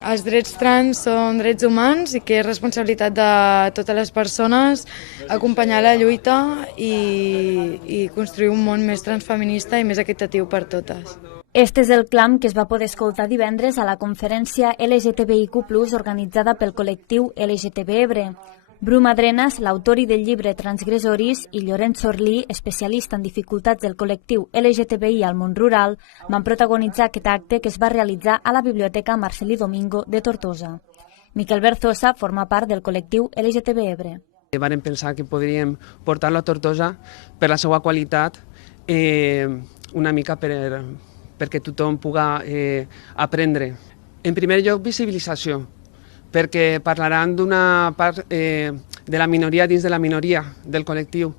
Els drets trans són drets humans i que és responsabilitat de totes les persones acompanyar la lluita i construir un món més transfeminista i més equitatiu per totes. Este és el clam que es va poder escoltar divendres a la conferència LGTBIQ+, organitzada pel col·lectiu LGTB Ebre. Bru Madrenas, l'autor del llibre Transgressoris, i Llorenç Sorlí, especialista en dificultats del col·lectiu LGTBI al món rural, van protagonitzar aquest acte que es va realitzar a la Biblioteca Marcelí Domingo de Tortosa. Miquel Berzosa forma part del col·lectiu LGTB Ebre. Vàrem pensar que podríem portar-lo a Tortosa per la seva qualitat, una mica perquè tothom pugui aprendre. En primer lloc, visibilització, perquè parlaran d'una part de la minoria dins de la minoria del col·lectiu,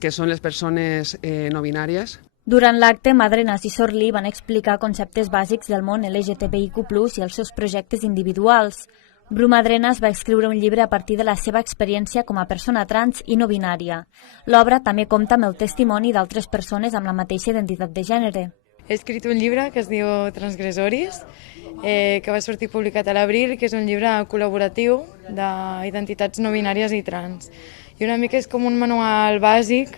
que són les persones no binàries. Durant l'acte, Madrenas i Sorlí van explicar conceptes bàsics del món LGTBIQ+, i els seus projectes individuals. Bru Madrenas va escriure un llibre a partir de la seva experiència com a persona trans i no binària. L'obra també compta amb el testimoni d'altres persones amb la mateixa identitat de gènere. He escrit un llibre que es diu Transgressoris, que va sortir publicat a l'abril, que és un llibre col·laboratiu d'identitats no binàries i trans. I una mica és com un manual bàsic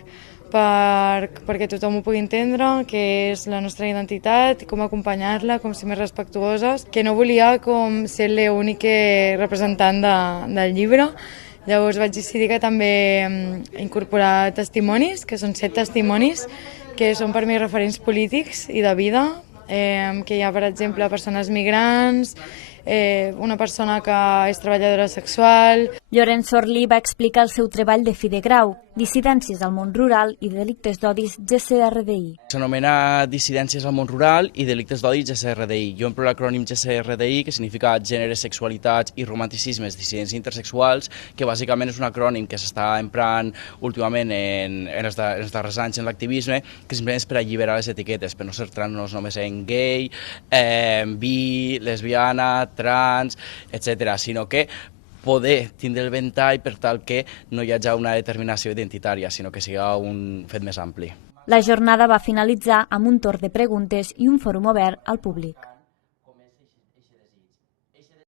perquè tothom ho pugui entendre, què és la nostra identitat, com acompanyar-la, com ser més respectuoses, que no volia com ser l'únic representant del llibre. Llavors vaig decidir que també incorporar testimonis, que són 7 testimonis, que són per mi referents polítics i de vida, que hi ha, per exemple, persones migrants, una persona que és treballadora sexual. Llorenç Sorlí va explicar el seu treball de fi de grau, Dissidències al món rural i delictes d'odis GCRDI. S'anomena Dissidències al món rural i delictes d'odi GCRDI. Jo emplo l'acrònim GCRDI, que significa Gènere, Sexualitats i Romanticismes Dissidents Intersexuals, que bàsicament és un acrònim que s'està emprant últimament en els darrers anys en l'activisme, que simplement és per alliberar les etiquetes, per no ser trans només en gay, bi, lesbiana, trans, etc., sinó que poder tindre el ventall per tal que no hi hagi una determinació identitària, sinó que sigui un fet més ampli. La jornada va finalitzar amb un torn de preguntes i un fòrum obert al públic.